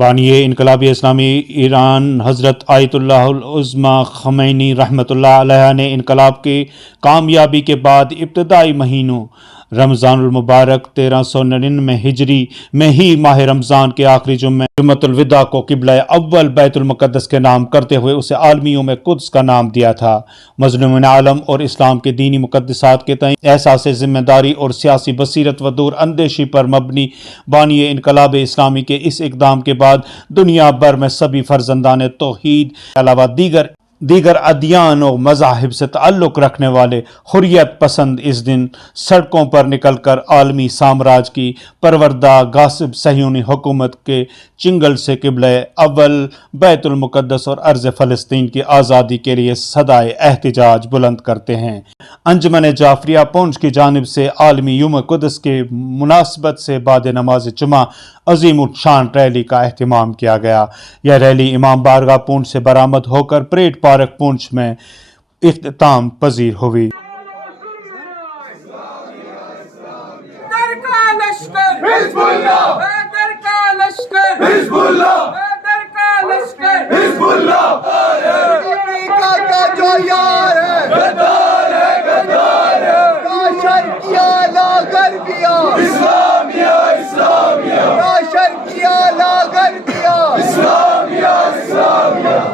बानिए इनकलाबी इस्लामी ईरान हज़रत आयतुल्लाहुल उज़्मा ख़मैनी रहमतुल्लाह अलैहा ने इनकलाब की कामयाबी के बाद इब्तदाई महीनों रमज़ानुल मुबारक 1399 हिजरी में ही माह रमज़ान के आखिरी जुम्मतुल विदा को क़िबला अव्वल बैतुल मुक़द्दस के नाम करते हुए उसे आलमी यौम कुद्स का नाम दिया था। मज़लूम आलम और इस्लाम के दीनी मुक़द्दसात के तय एहसास ज़िम्मेदारी और सियासी बसीरत व दूर अंदेशी पर मबनी बानिए इनकलाब इस्लामी के इस इक़दाम के बाद दुनिया भर में सभी फ़र्जंदान तौहीद के अलावा दीगर अदियान और मज़ाहिब से ताल्लुक़ रखने वाले हुर्रियत पसंद इस दिन सड़कों पर निकल कर आलमी साम्राज्य की परवरदा गासिब सह्यूनी हुकूमत के चिंगल से क़िबला अव्वल बैतुल मुक़द्दस और अर्ज़ फ़लस्तीन की आज़ादी के लिए सदाए एहतिजाज बुलंद करते हैं। अंजुमन जाफरिया पूंछ की जानिब से आलमी यौम कुद्स के मुनासबत से बाद नमाज जुमा अजीम शान रैली का एहतमाम किया गया। यह रैली इमाम बारगाह पूंछ से बरामद होकर परेड पार्क पूंछ में इख्तिताम पजीर हुई।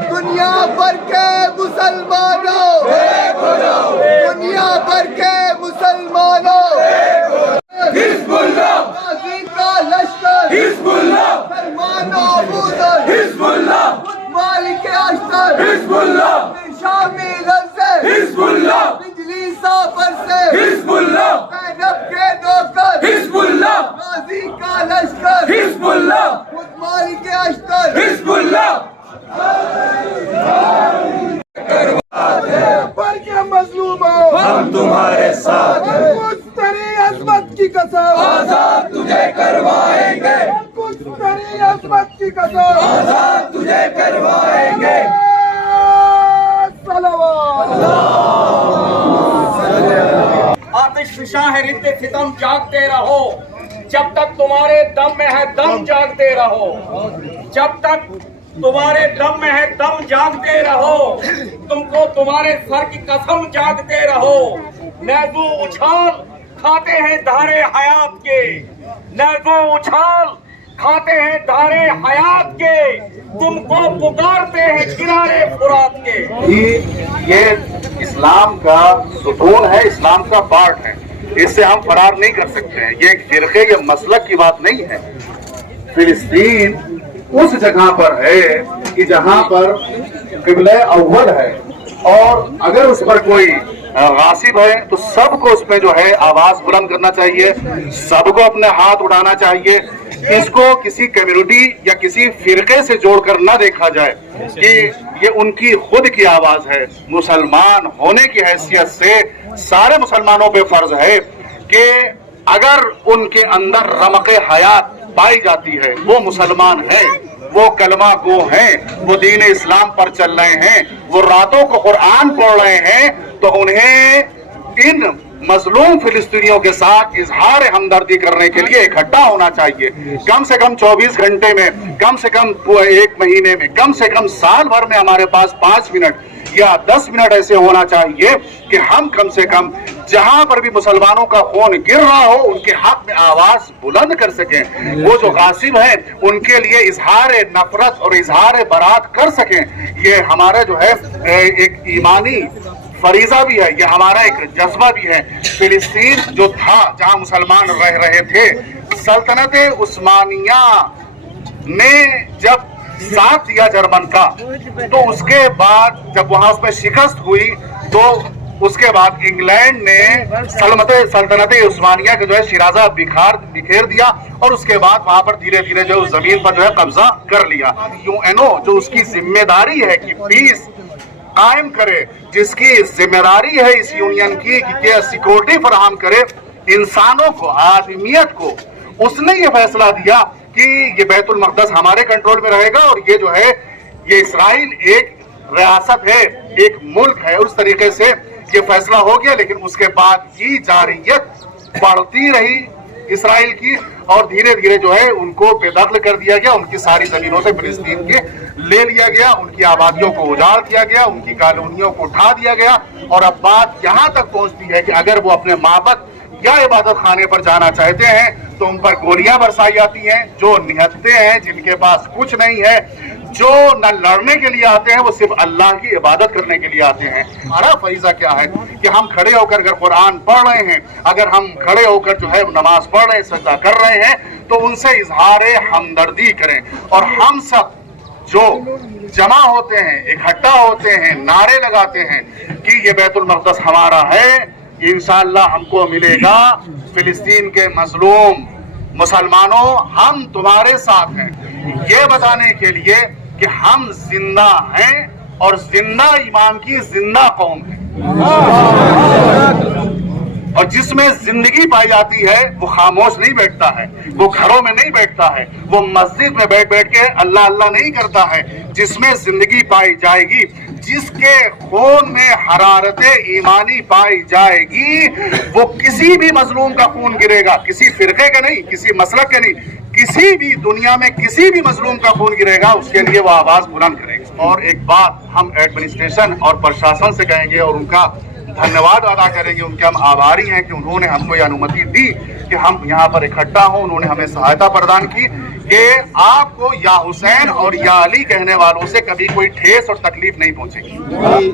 दुनिया भर के मुसलमानों, दुनिया भर के मुसलमानों, हिज़्बुल्लाह का लश्कर, हिज़्बुल्लाह फरमान आबूदर, हिज़्बुल्लाह मालिक अश्तर, हिज़्बुल्लाह शामी गज़े, हिज़्बुल्लाह बिजली साफर से, हिज़्बुल्लाह ज़ैनब के नौकर, हिज़्बुल्लाह गाजी का लश्कर, हिज़्बुल्लाह मालिक अश्तर, हिज़्बुल्लाह पर क्या मजलूम हो हम तुम्हारे साथ, कुछ तेरी अज़मत की कसम आजाद तुझे करवाएंगे, कुछ तेरी अज़मत की कसम आजाद तुझे करवाएंगे। आतिश फिशां रिद्दे सितम जागते रहो, जब तक तुम्हारे दम में है दम जागते रहो, जब तक तुम्हारे दम में है दम जागते रहो, तुमको तुम्हारे सर की कसम जागते रहो। नेज़ू उछाल खाते हैं धारे हयात के, नेज़ू उछाल खाते हैं धारे हयात के, तुमको पुकारते हैं किनारे फुरात के। ये इस्लाम का सुतून है, इस्लाम का पार्ट है, इससे हम फरार नहीं कर सकते हैं। ये एक फिरके या मसलक की बात नहीं है। फिलिस्तीन उस जगह पर है कि जहां पर क़िबला अव्वल है, और अगर उस पर कोई गासिब है तो सबको उसमें जो है आवाज बुलंद करना चाहिए, सबको अपने हाथ उठाना चाहिए। इसको किसी कम्युनिटी या किसी फिरके से जोड़कर न देखा जाए कि ये उनकी खुद की आवाज है। मुसलमान होने की हैसियत से सारे मुसलमानों पे फर्ज है कि अगर उनके अंदर रमक़े हयात पाई जाती है, वो मुसलमान है, वो कलमा गो हैं, वो दीन इस्लाम पर चल रहे हैं, वो रातों को कुरान पढ़ रहे हैं, तो उन्हें इन मजलूम फिलिस्तीनियों के साथ इजहार हमदर्दी करने के लिए इकट्ठा होना चाहिए। कम से कम 24 घंटे में, कम से कम 1 महीने में, कम से कम साल भर में हमारे पास 5 मिनट या 10 मिनट ऐसे होना चाहिए कि हम कम से कम जहां पर भी मुसलमानों का खून गिर रहा हो उनके हक में आवाज बुलंद कर सकें। वो जो गासिब हैं उनके लिए इजहार नफरत और इजहार बरात कर सकें। ये हमारा जो है एक ईमानी फरीजा भी है, ये हमारा एक जज्बा भी है। फिलिस्तीन जो था जहां मुसलमान रह रहे थे, सल्तनत उस्मानिया ने जब साथ दिया जर्मन का, तो उसके बाद जब वहां उसमें शिकस्त हुई तो उसके बाद इंग्लैंड ने सल्तनत उस्मानिया के जो है शिराजा बिखेर दिया, और उसके बाद वहां पर धीरे धीरे जो उस जमीन पर जो है कब्जा कर लिया। यूएनओ जो उसकी जिम्मेदारी है कि पीस कायम करे, जिसकी जिम्मेदारी है इस यूनियन की कि सिक्योरिटी फराहम करे इंसानों को, आदमियत को, उसने ये फैसला दिया कि ये बैतुल मक़दस हमारे कंट्रोल में रहेगा, और ये जो है ये इस्राइल एक रियासत है, एक मुल्क है। उस तरीके से ये फैसला हो गया, लेकिन उसके बाद की जारियत बढ़ती रही इस्राइल की, اور دھیرے دھیرے جو ہے ان کو بے دخل کر دیا گیا، ان کی ساری زمینوں سے فلسطین کے لے لیا گیا، ان کی آبادیوں کو اجاڑ دیا گیا، ان کی کالونیوں کو اٹھا دیا گیا، اور اب بات یہاں تک پہنچتی ہے کہ اگر وہ اپنے معبد یا عبادت خانے پر جانا چاہتے ہیں تو ان پر گولیاں برسائی جاتی ہیں۔ جو نہتے ہیں، جن کے پاس کچھ نہیں ہے، جو نہ لڑنے کے لیے آتے ہیں، وہ صرف اللہ کی عبادت کرنے کے لیے آتے ہیں۔ ہمارا فریضہ کیا ہے کہ ہم کھڑے ہو کر اگر قرآن پڑھ رہے ہیں، اگر ہم کھڑے ہو کر جو ہے نماز پڑھ رہے ہیں، سجدہ کر رہے ہیں، تو ان سے اظہار ہمدردی کریں، اور ہم سب جو جمع ہوتے ہیں، اکٹھا ہوتے ہیں، نعرے لگاتے ہیں کہ یہ بیت المقدس ہمارا ہے، انشاءاللہ ہم کو ملے گا۔ فلسطین کے مظلوم مسلمانوں، ہم تمہارے ساتھ ہیں، یہ بتانے کے لیے کہ ہم زندہ ہیں اور زندہ امام کی زندہ قوم ہے، اور جس میں زندگی پائی جاتی ہے وہ خاموش نہیں بیٹھتا ہے، وہ گھروں میں نہیں بیٹھتا ہے، وہ مسجد میں بیٹھ بیٹھ کے اللہ اللہ نہیں کرتا ہے۔ جس میں زندگی پائی جائے گی، جس کے خون میں حرارت ایمانی پائی جائے گی، وہ کسی بھی مظلوم کا خون گرے گا، کسی فرقے کا نہیں، کسی مسلک کا نہیں، کسی بھی دنیا میں کسی بھی مظلوم کا خون گرے گا، اس کے لیے وہ آواز بلند کرے گا۔ اور ایک بات ہم ایڈمنسٹریشن اور پرشاسن سے کہیں گے اور ان کا دھنیواد ادا کریں گے، ان کے ہم آبھاری ہیں کہ انہوں نے ہم کو یہ انومتی دی کہ ہم یہاں پر اکٹھا ہوں، انہوں نے ہمیں سہایتا پردان کی کہ آپ کو یا حسین اور یا علی کہنے والوں سے کبھی کوئی ٹھیس اور تکلیف نہیں پہنچے گی۔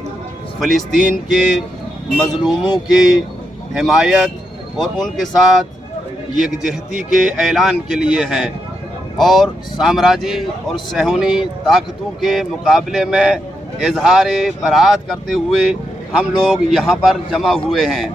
فلسطین کے مظلوموں کی حمایت اور ان کے ساتھ یکجہتی کے اعلان کے لیے ہے، اور سامراجی اور صہیونی طاقتوں کے مقابلے میں اظہار برات کرتے ہوئے ہم لوگ یہاں پر جمع ہوئے ہیں۔